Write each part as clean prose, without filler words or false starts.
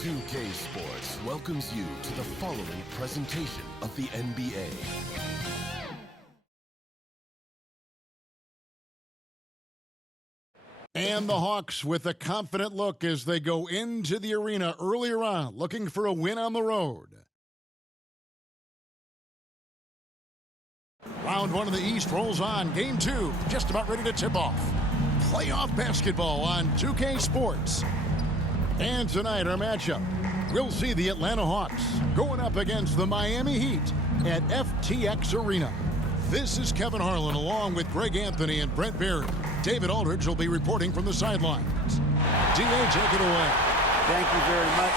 2K Sports welcomes you to the following presentation of the NBA. And the Hawks with a confident look as they go into the arena earlier on, looking for a win on the road. Round one of the East rolls on. Game two, just about ready to tip off. Playoff basketball on 2K Sports. And tonight, our matchup, we'll see the Atlanta Hawks going up against the Miami Heat at FTX Arena. This is Kevin Harlan along with Greg Anthony and Brent Barry. David Aldridge will be reporting from the sidelines. D.A., take it away. Thank you very much.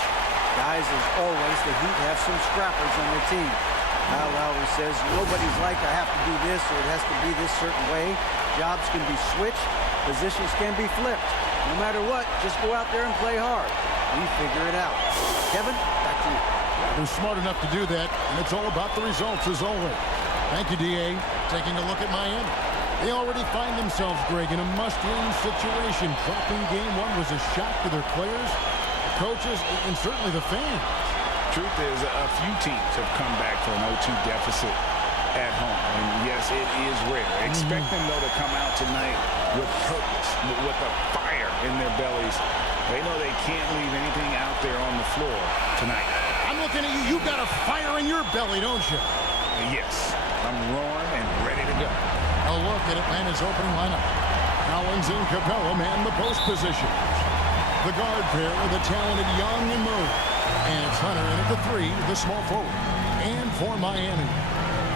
Guys, as always, the Heat have some scrappers on their team. Kyle Lowry says, nobody's like, I have to do this or it has to be this certain way. Jobs can be switched. Positions can be flipped. No matter what, just go out there and play hard. We figure it out. Kevin, back to you. They're smart enough to do that, and it's all about the results as always. Thank you, D.A. Taking a look at Miami. They already find themselves, Greg, in a must-win situation. Dropping game one was a shock to their players, the coaches, and certainly the fans. Truth is, a few teams have come back from an 0-2 deficit at home. And yes, it is rare. Expect them, though, to come out tonight with purpose, with a fire in their bellies. They know they can't leave anything out there on the floor tonight. I'm looking at you. You got a fire in your belly, don't you? Yes, I'm roaring and ready to go. A look at Atlanta's opening lineup. Collins and Capella man the post positions. The guard pair are the talented Young and Moore. And it's Hunter in at the three, the small forward. And for Miami,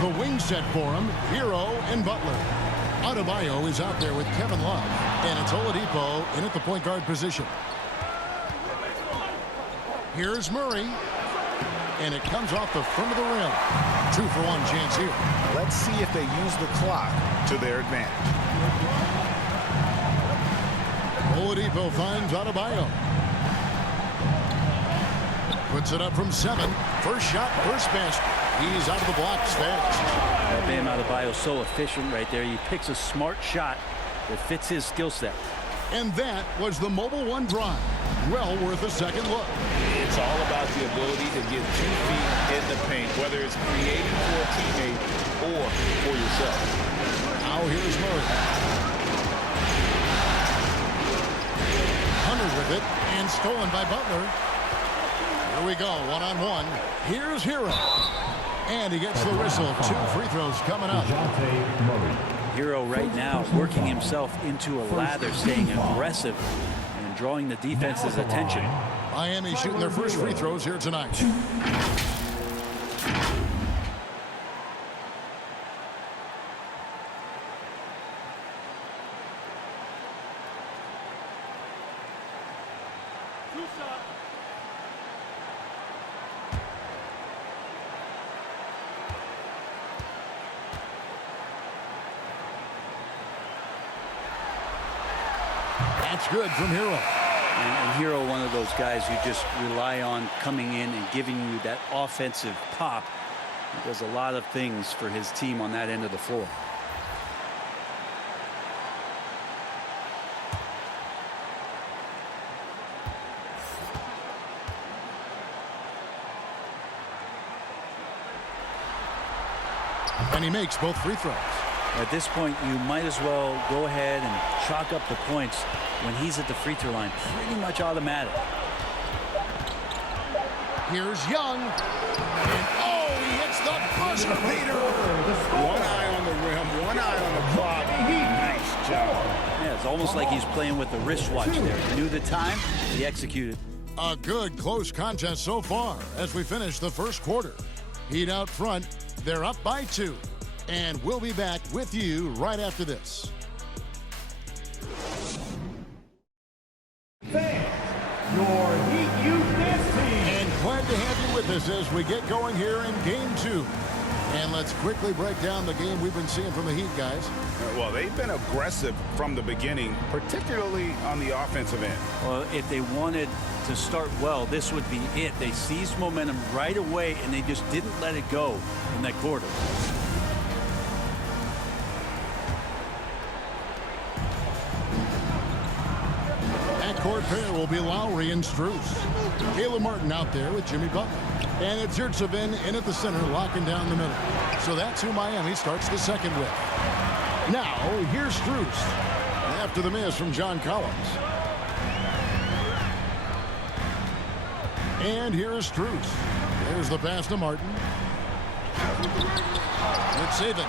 the wing set for him, Hero and Butler. Adebayo is out there with Kevin Love. And it's Oladipo in at the point guard position. Here's Murray. And it comes off the front of the rim. 2-for-1 chance here. Let's see if they use the clock to their advantage. Oladipo finds Adebayo. Puts it up from 7. First shot, first basket. He's out of the blocks fast. Bam Adebayo so efficient right there. He picks a smart shot that fits his skill set. And that was the Mobile One drive. Well worth a second look. It's all about the ability to get 2 feet in the paint, whether it's creating for a teammate or for yourself. Now here's Murray. Hunter with it, and stolen by Butler. Here we go, one-on-one. Here's Hero. And he gets the whistle. 2 free throws coming up. Hero right now working himself into a lather, staying aggressive and drawing the defense's attention. Miami shooting their first free throws here tonight. That's good from Hero. And Hero, one of those guys you just rely on coming in and giving you that offensive pop. He does a lot of things for his team on that end of the floor. And he makes both free throws. At this point, you might as well go ahead and chalk up the points when he's at the free throw line. Pretty much automatic. Here's Young. And oh, he hits the buzzer beater. One eye on the rim, one eye on the clock. Nice job. Yeah, it's almost like he's playing with the wristwatch there. He knew the time, he executed. A good close contest so far as we finish the first quarter. Heat out front. They're up by 2. And we'll be back with you right after this. Fans, your Heat Youth Dance Team. And glad to have you with us as we get going here in Game 2. And let's quickly break down the game we've been seeing from the Heat, guys. Well, they've been aggressive from the beginning, particularly on the offensive end. Well, if they wanted to start well, this would be it. They seized momentum right away, and they just didn't let it go in that quarter. Court pair will be Lowry and Strus. Caleb Martin out there with Jimmy Butler. And it's Yurtsevin in at the center, locking down the middle. So that's who Miami starts the second with. Now, here's Strus. After the miss from John Collins. And here is Strus. There's the pass to Martin. It's Saban.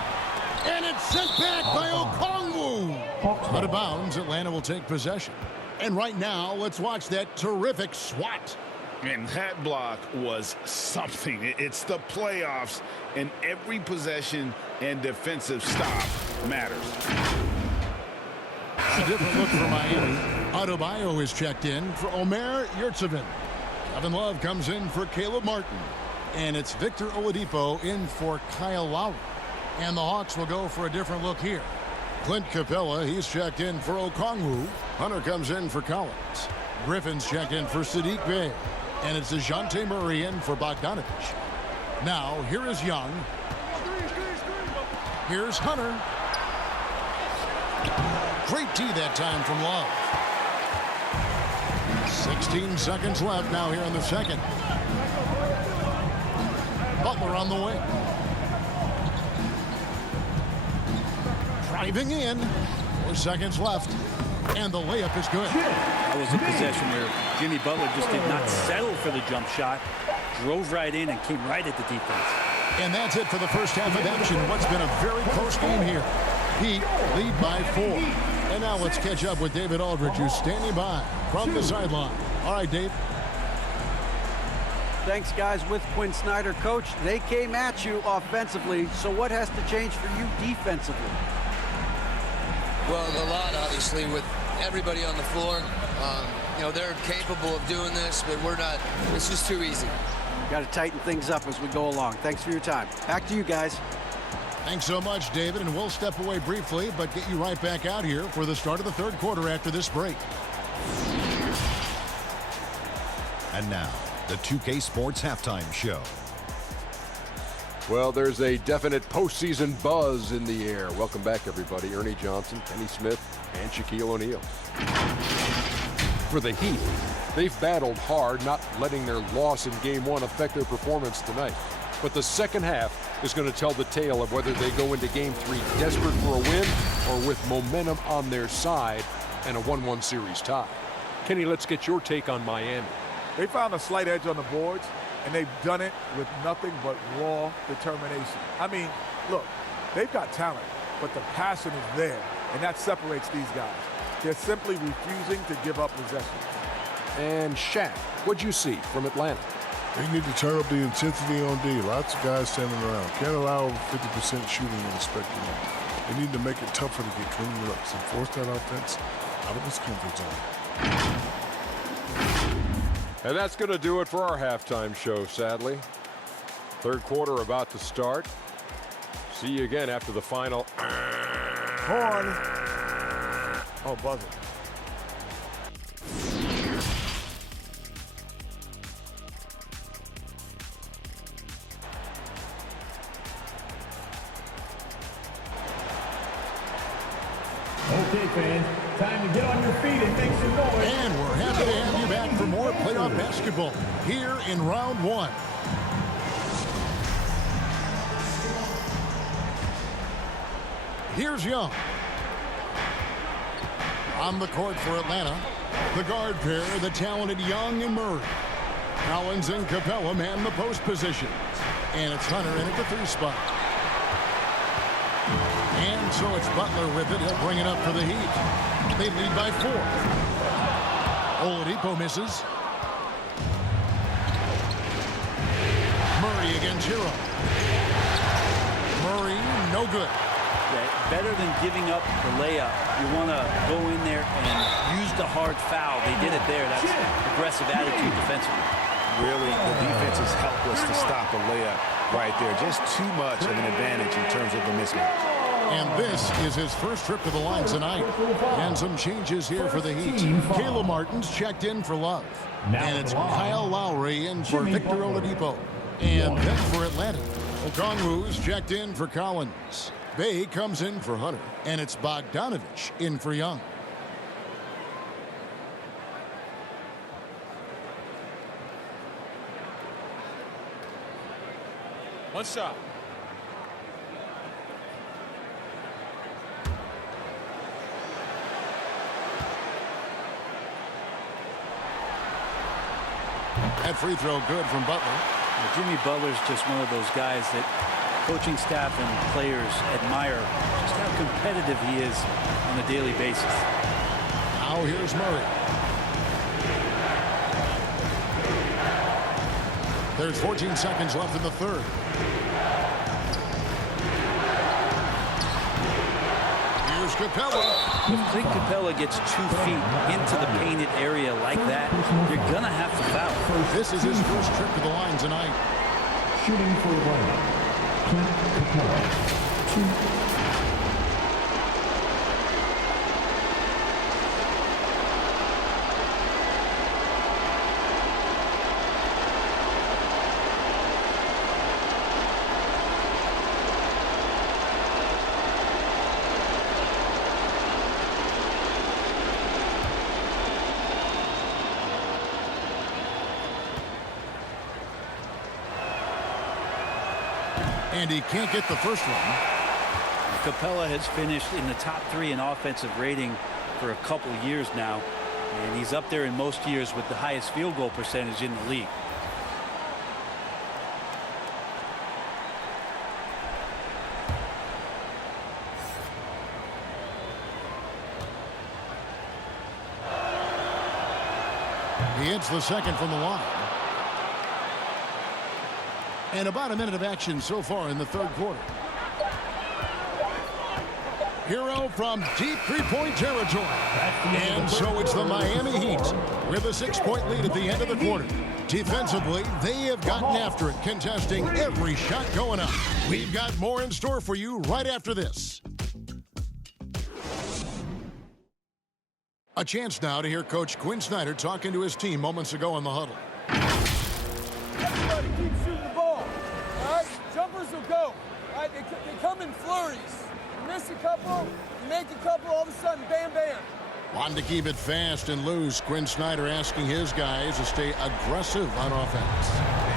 And it's sent back by Okongwu. Out of bounds, Atlanta will take possession. And right now, let's watch that terrific swat. And that block was something. It's the playoffs, and every possession and defensive stop matters. A different look for Miami. Adebayo is checked in for Omer Yurtsevin. Kevin Love comes in for Caleb Martin. And it's Victor Oladipo in for Kyle Lowry. And the Hawks will go for a different look here. Clint Capella, he's checked in for Okongwu. Hunter comes in for Collins. Griffin's checked in for Sadiq Bey. And it's DeJounte Murray in for Bogdanovich. Now, here is Young. Here's Hunter. Great D that time from Love. 16 seconds left now here in the second. Butler on the wing. Driving in. 4 seconds left. And the layup is good. That was a possession where Jimmy Butler just did not settle for the jump shot. Drove right in and came right at the defense. And that's it for the first half of action. What's been a very close game here. Heat lead by 4. And now let's catch up with David Aldridge, who's standing by from the sideline. All right, Dave. Thanks, guys. With Quinn Snyder, coach, they came at you offensively. So what has to change for you defensively? Well, a lot, obviously, with everybody on the floor. You know, they're capable of doing this, but we're not. It's just too easy. Got to tighten things up as we go along. Thanks for your time. Back to you guys. Thanks so much, David, and we'll step away briefly, but get you right back out here for the start of the third quarter after this break. And now, the 2K Sports Halftime Show. Well, there's a definite postseason buzz in the air. Welcome back, everybody. Ernie Johnson, Kenny Smith, and Shaquille O'Neal. For the Heat, they've battled hard, not letting their loss in Game 1 affect their performance tonight. But the second half is going to tell the tale of whether they go into Game 3 desperate for a win or with momentum on their side and a 1-1 series tie. Kenny, let's get your take on Miami. They found a slight edge on the boards, and they've done it with nothing but raw determination. I mean, look, they've got talent, but the passion is there, and that separates these guys. They're simply refusing to give up possession. And Shaq, what'd you see from Atlanta? They need to turn up the intensity on D. Lots of guys standing around. Can't allow over 50% shooting and expect them. They need to make it tougher to get clean looks and force that offense out of its comfort zone. And that's going to do it for our halftime show, sadly. Third quarter about to start. See you again after the final. Horn. Oh, buzzer. Okay, fans, time to get on your feet and make some noise. And we're happy to have you back for more playoff basketball here in round 1. Here's Young. On the court for Atlanta, the guard pair, the talented Young and Murray. Collins and Capella man the post position. And it's Hunter in at the 3 spot. And so it's Butler with it. He'll bring it up for the Heat. They lead by 4. Oladipo misses. Murray against Hero. Murray, no good. Yeah, better than giving up the layup, you want to go in there and use the hard foul. They did it there. That's aggressive attitude defensively. Really, the defense is helpless to stop a layup right there. Just too much of an advantage in terms of the mismatch. And this is his first trip to the line tonight. And some changes here for the Heat. Caleb Martin's checked in for Love. And it's Kyle Lowry in for Victor Oladipo. And then for Atlanta, Okongwu is checked in for Collins. Bey comes in for Hunter. And it's Bogdanovich in for Young. One shot. That free throw good from Butler. Well, Jimmy Butler's just one of those guys that coaching staff and players admire just how competitive he is on a daily basis. Now here's Murray. There's 14 seconds left in the third. Here's Capella. If Clint Capella gets 2 feet into the painted area like that, you're going to have to foul. This is his first trip to the line tonight. Shooting for one. Clint Capella. 2. And he can't get the first one. Capella has finished in the top 3 in offensive rating for a couple years now, and he's up there in most years with the highest field goal percentage in the league. He hits the second from the line. And about a minute of action so far in the third quarter. Hero from deep three-point territory. And so it's the Miami Heat with a 6-point lead at the end of the quarter. Defensively, they have gotten after it, contesting every shot going up. We've got more in store for you right after this. A chance now to hear Coach Quinn Snyder talking to his team moments ago in the huddle. Everybody keep shooting the ball. All right? Jumpers will go. All right? They come in flurries. You miss a couple, you make a couple, all of a sudden, bam, bam. Wanting to keep it fast and loose, Quinn Snyder asking his guys to stay aggressive on offense.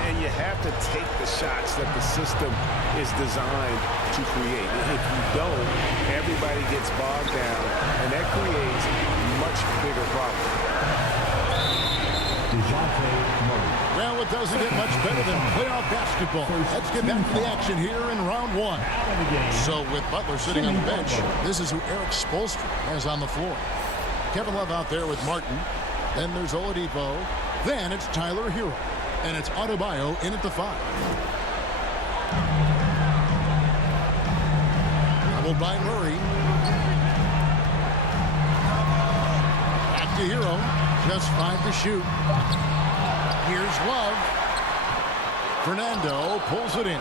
And you have to take the shots that the system is designed to create. If you don't, everybody gets bogged down, and that creates much bigger problems. Well, it doesn't get much better than playoff basketball. Let's get back to the action here in round 1. So with Butler sitting on the bench, this is who Eric Spoelstra has on the floor. Kevin Love out there with Martin. Then there's Oladipo. Then it's Tyler Hero. And it's Adebayo in at the 5. Doubled by Murray. Back to Hero. Just 5 to shoot. Here's Love. Fernando pulls it in.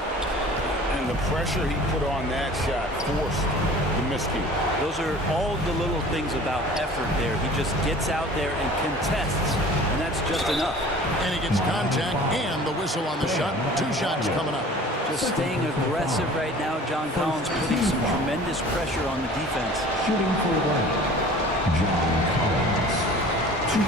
And the pressure he put on that shot forced the miscue. Those are all the little things about effort there. He just gets out there and contests, and that's just enough. And he gets contact and the whistle on the shot. 2 shots coming up. Just staying aggressive right now. John Collins putting some tremendous pressure on the defense. Shooting for one. John Collins. 2.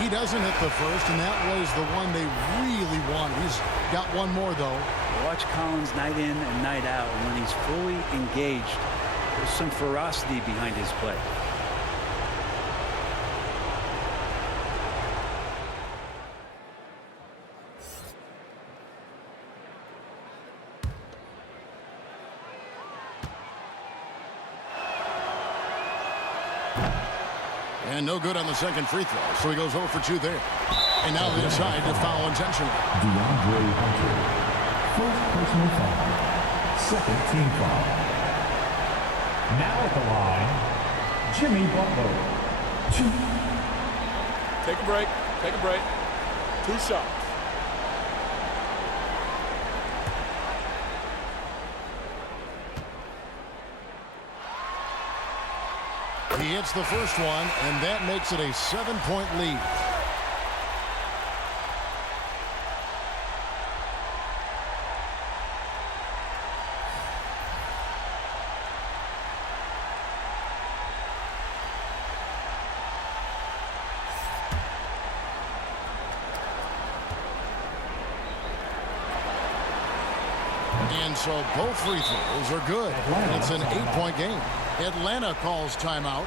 He doesn't hit the first, and that was the one they really wanted. He's got one more, though. Watch Collins night in and night out, and when he's fully engaged, there's some ferocity behind his play. And no good on the second free throw, so he goes 0 for 2 there. And now they decide to foul intentionally. DeAndre Hunter. First personal foul. Second team foul. Now at the line, Jimmy Butler. 2. Take a break. Take a break. 2 shots. hits the first one, and that makes it a 7-point lead. And so both free throws are good. It's an 8-point game. Atlanta calls timeout.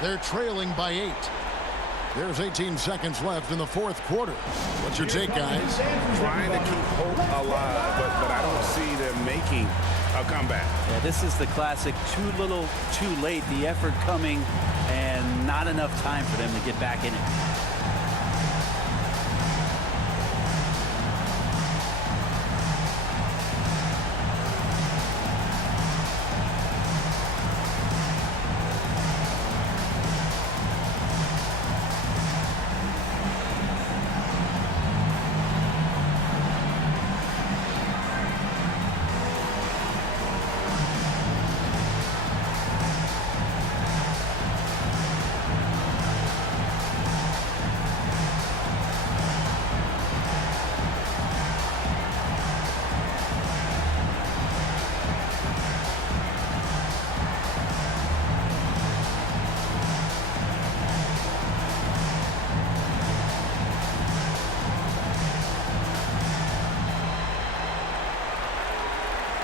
They're trailing by 8. There's 18 seconds left in the fourth quarter. What's your take, guys? Trying to keep hope alive, but I don't see them making a comeback. Yeah, this is the classic too little, too late. The effort coming and not enough time for them to get back in it.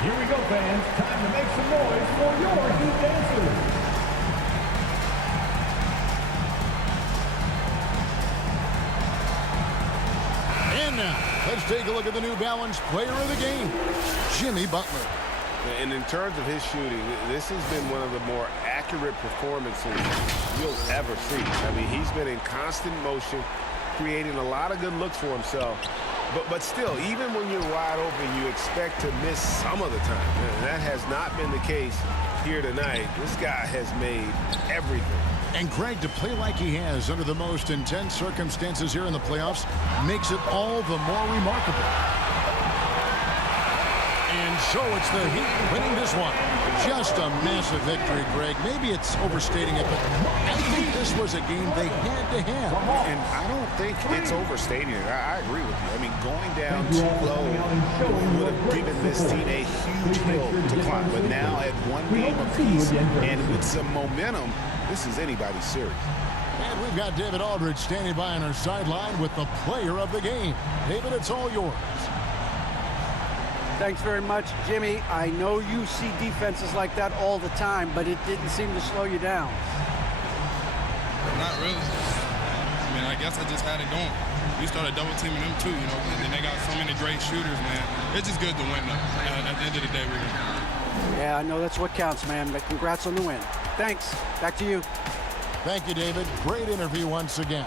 Here we go, fans. Time to make some noise for your Heat dancers. And now, let's take a look at the New Balance player of the game, Jimmy Butler. And in terms of his shooting, this has been one of the more accurate performances you'll ever see. I mean, he's been in constant motion, creating a lot of good looks for himself. But still, even when you're wide open, you expect to miss some of the time. And that has not been the case here tonight. This guy has made everything. And Greg, to play like he has under the most intense circumstances here in the playoffs makes it all the more remarkable. And so it's the Heat winning this one. Just a massive victory, Greg. Maybe it's overstating it, but I think this was a game they had to have. And I don't think it's overstating it. I agree with you. I mean, going down too low would have given this team a huge hill to climb. But now at one game apiece and with some momentum, this is anybody's series. And we've got David Aldridge standing by on our sideline with the player of the game. David, it's all yours. Thanks very much, Jimmy. I know you see defenses like that all the time, but it didn't seem to slow you down. Not really. I mean, I guess I just had it going. We started double teaming them too, you know, and they got so many great shooters, man. It's just good to win, though. At the end of the day, we're going. Yeah, I know that's what counts, man, but congrats on the win. Thanks. Back to you. Thank you, David. Great interview once again.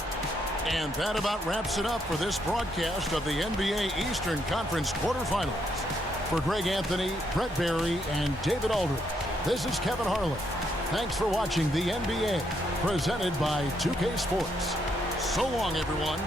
And that about wraps it up for this broadcast of the NBA Eastern Conference quarterfinals. For Greg Anthony, Brett Barry, and David Aldridge, this is Kevin Harlan. Thanks for watching the NBA, presented by 2K Sports. So long, everyone.